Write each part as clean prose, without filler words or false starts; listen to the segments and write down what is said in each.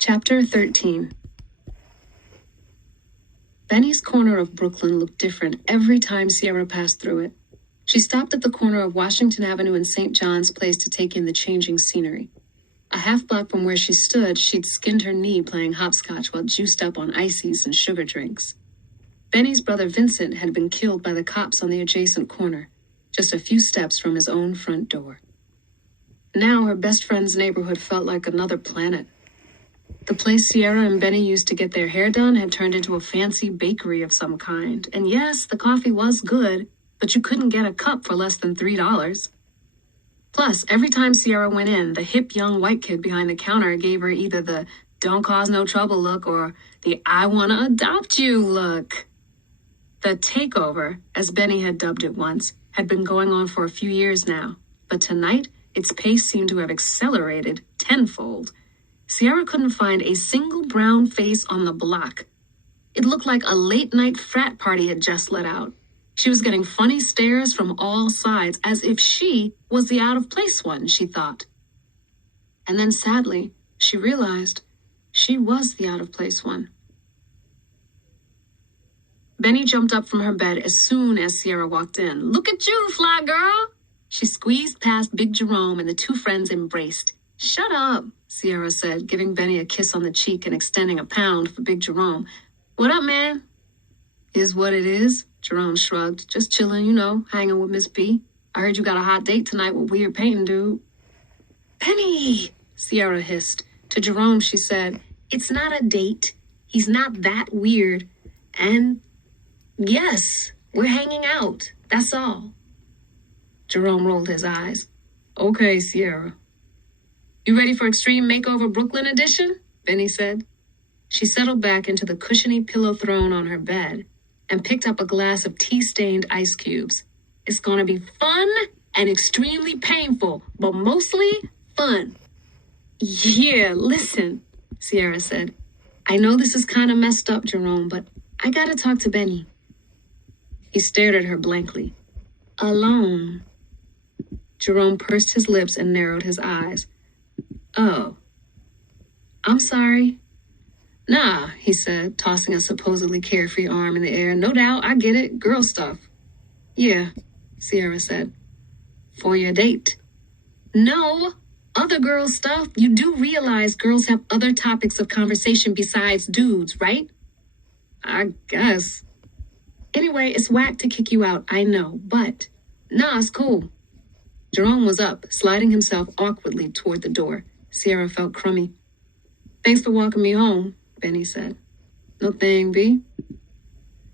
Chapter 13. Benny's corner of Brooklyn looked different every time Sierra passed through it. She stopped at the corner of Washington Avenue and St. John's Place to take in the changing scenery. A half block from where she stood, she'd skinned her knee playing hopscotch while juiced up on ices and sugar drinks. Benny's brother Vincent had been killed by the cops on the adjacent corner, just a few steps from his own front door. Now her best friend's neighborhood felt like another planet. The place Sierra and Benny used to get their hair done had turned into a fancy bakery of some kind. And yes, the coffee was good, but you couldn't get a cup for less than $3. Plus, every time Sierra went in, the hip young white kid behind the counter gave her either the "don't cause no trouble" look or the "I want to adopt you" look. The takeover, as Benny had dubbed it once, had been going on for a few years now, but tonight its pace seemed to have accelerated tenfold. Sierra couldn't find a single brown face on the block. It looked like a late-night frat party had just let out. She was getting funny stares from all sides, as if she was the out-of-place one, she thought. And then sadly, she realized she was the out-of-place one. Benny jumped up from her bed as soon as Sierra walked in. "Look at you, fly girl!" She squeezed past Big Jerome and the two friends embraced. "Shut up," Sierra said, giving Benny a kiss on the cheek and extending a pound for Big Jerome. "What up, man?" "Is what it is," Jerome shrugged. "Just chilling, hanging with Miss B. I heard you got a hot date tonight with Weird Painting Dude." "Benny," Sierra hissed. To Jerome, she said, "It's not a date. He's not that weird. And yes, we're hanging out. That's all." Jerome rolled his eyes. "Okay, Sierra." "You ready for Extreme Makeover Brooklyn Edition?" Benny said. She settled back into the cushiony pillow throne on her bed and picked up a glass of tea-stained ice cubes. "It's gonna be fun and extremely painful, but mostly fun." "Yeah, listen," Sierra said. "I know this is kind of messed up, Jerome, but I gotta talk to Benny." He stared at her blankly. "Alone." Jerome pursed his lips and narrowed his eyes. "Oh. I'm sorry." "Nah," he said, tossing a supposedly carefree arm in the air. "No doubt, I get it. Girl stuff." "Yeah," Sierra said. "For your date." "No, other girl stuff. You do realize girls have other topics of conversation besides dudes, right?" "I guess." "Anyway, it's whack to kick you out, I know, but nah, it's cool." Jerome was up, sliding himself awkwardly toward the door. Sierra felt crummy. "Thanks for walking me home," Benny said. "No thing, B."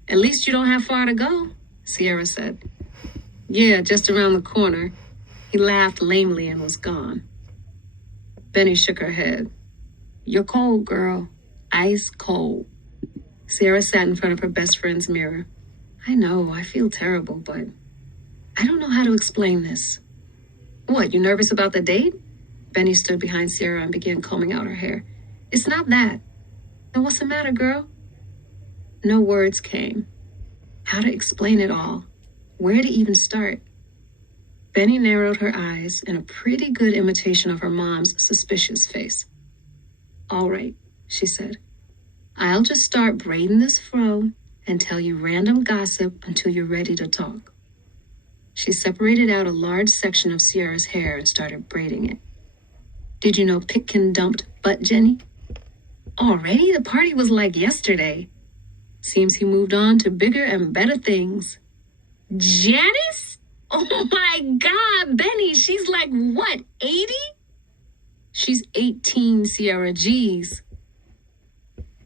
"At least you don't have far to go," Sierra said. "Yeah, just around the corner." He laughed lamely and was gone. Benny shook her head. "You're cold, girl. Ice cold." Sierra sat in front of her best friend's mirror. "I know, I feel terrible, but I don't know how to explain this." "What, you nervous about the date?" Benny stood behind Sierra and began combing out her hair. "It's not that." "Then what's the matter, girl?" No words came. How to explain it all? Where to even start? Benny narrowed her eyes in a pretty good imitation of her mom's suspicious face. "All right," she said. "I'll just start braiding this fro and tell you random gossip until you're ready to talk." She separated out a large section of Sierra's hair and started braiding it. "Did you know Pitkin dumped Butt Jenny?" "Already? The party was like yesterday." "Seems he moved on to bigger and better things." "Janice? Oh my God, Benny, she's like what, 80? "She's 18, Sierra, geez."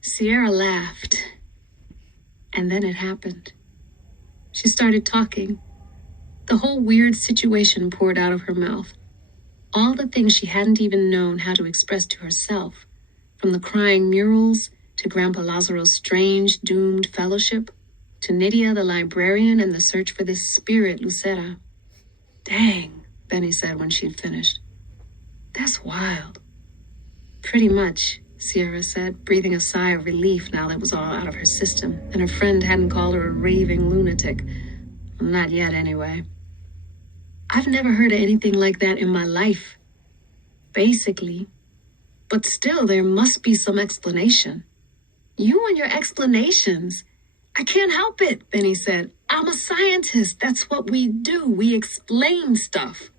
Sierra laughed. And then it happened. She started talking. The whole weird situation poured out of her mouth. All the things she hadn't even known how to express to herself, from the crying murals to Grandpa Lazaro's strange, doomed fellowship, to Nydia the librarian and the search for this spirit, Lucera. "Dang," Benny said when she'd finished. "That's wild." "Pretty much," Sierra said, breathing a sigh of relief now that it was all out of her system, and her friend hadn't called her a raving lunatic. Well, not yet, anyway. "I've never heard of anything like that in my life. Basically, But still, there must be some explanation. You and your explanations. I can't help it, Benny said. I'm a scientist. That's what we do. We explain stuff.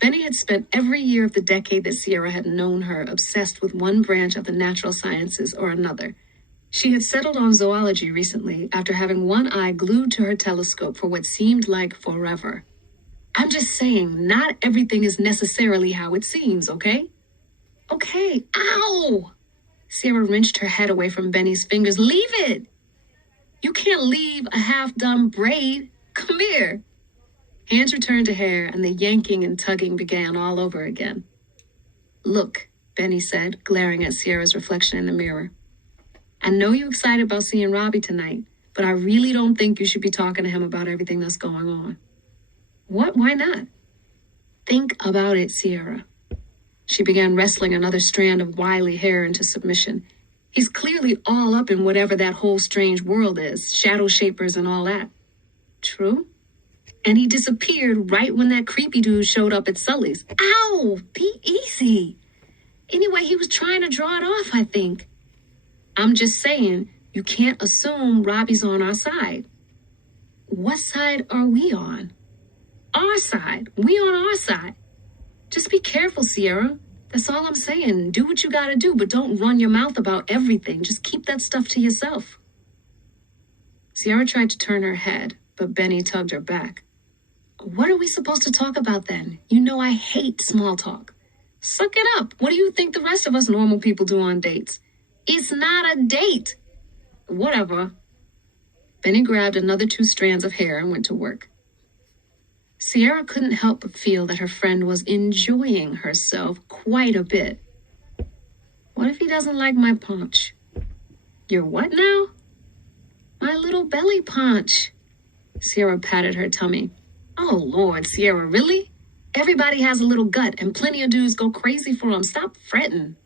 Benny had spent every year of the decade that Sierra had known her obsessed with one branch of the natural sciences or another. She had settled on zoology recently after having one eye glued to her telescope for what seemed like forever. I'm just saying, not everything is necessarily how it seems, okay? Okay, ow! Sierra wrenched her head away from Benny's fingers. Leave it! You can't leave a half-done braid. Come here. Hands returned to hair, and the yanking and tugging began all over again. Look, Benny said, glaring at Sierra's reflection in the mirror. I know you're excited about seeing Robbie tonight, but I really don't think you should be talking to him about everything that's going on. What? Why not? Think about it, Sierra. She began wrestling another strand of wily hair into submission. He's clearly all up in whatever that whole strange world is, Shadowshapers and all that. True. And he disappeared right when that creepy dude showed up at Sully's. Ow! Be easy. Anyway, he was trying to draw it off, I think. I'm just saying, you can't assume Robbie's on our side. What side are we on? Our side. We on our side. Just be careful, Sierra. That's all I'm saying. Do what you gotta do, but don't run your mouth about everything. Just keep that stuff to yourself. Sierra tried to turn her head, but Benny tugged her back. What are we supposed to talk about then? You know I hate small talk. Suck it up. What do you think the rest of us normal people do on dates? It's not a date. Whatever. Benny grabbed another 2 strands of hair and went to work. Sierra couldn't help but feel that her friend was enjoying herself quite a bit. What if he doesn't like my paunch? Your what now? My little belly paunch. Sierra patted her tummy. Oh, Lord, Sierra, really? Everybody has a little gut, and plenty of dudes go crazy for them. Stop fretting.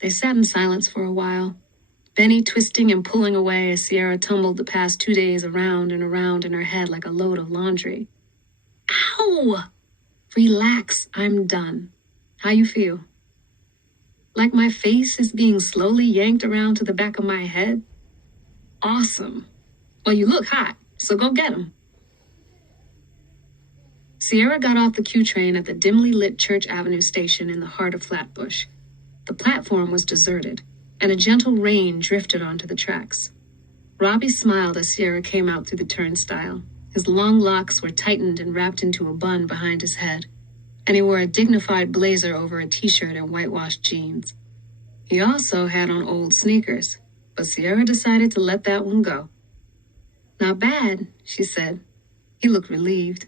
They sat in silence for a while, Benny twisting and pulling away as Sierra tumbled the past 2 days around and around in her head like a load of laundry. Ow! Relax, I'm done. How you feel? Like my face is being slowly yanked around to the back of my head? Awesome. Well, you look hot, so go get 'em. Sierra got off the Q train at the dimly lit Church Avenue station in the heart of Flatbush. The platform was deserted, and a gentle rain drifted onto the tracks. Robbie smiled as Sierra came out through the turnstile. His long locks were tightened and wrapped into a bun behind his head, and he wore a dignified blazer over a t-shirt and whitewashed jeans. He also had on old sneakers, but Sierra decided to let that one go. Not bad, she said. He looked relieved.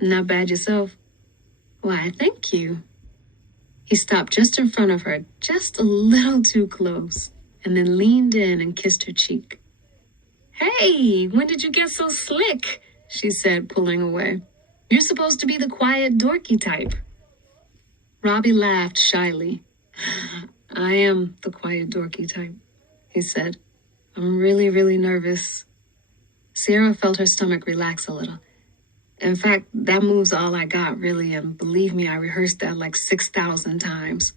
Not bad yourself. Why, thank you. He stopped just in front of her, just a little too close, and then leaned in and kissed her cheek. Hey, when did you get so slick? She said, pulling away. You're supposed to be the quiet, dorky type. Robbie laughed shyly. I am the quiet, dorky type, he said. I'm really, really nervous. Sierra felt her stomach relax a little. In fact, that move's all I got, really, and believe me, I rehearsed that like 6,000 times.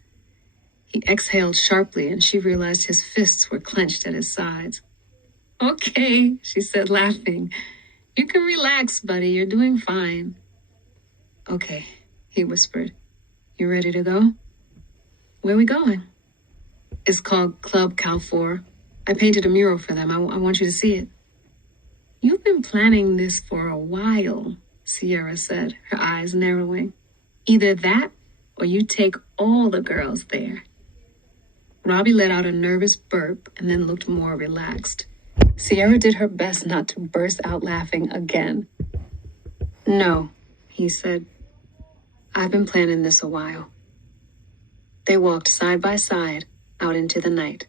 He exhaled sharply, and she realized his fists were clenched at his sides. Okay, she said, laughing. You can relax, buddy. You're doing fine. Okay, he whispered. You ready to go? Where are we going? It's called Club Cal 4. I painted a mural for them. I want you to see it. You've been planning this for a while, Sierra said, her eyes narrowing. Either that, or you take all the girls there. Robbie let out a nervous burp and then looked more relaxed. Sierra did her best not to burst out laughing again. No, he said. I've been planning this a while. They walked side by side out into the night.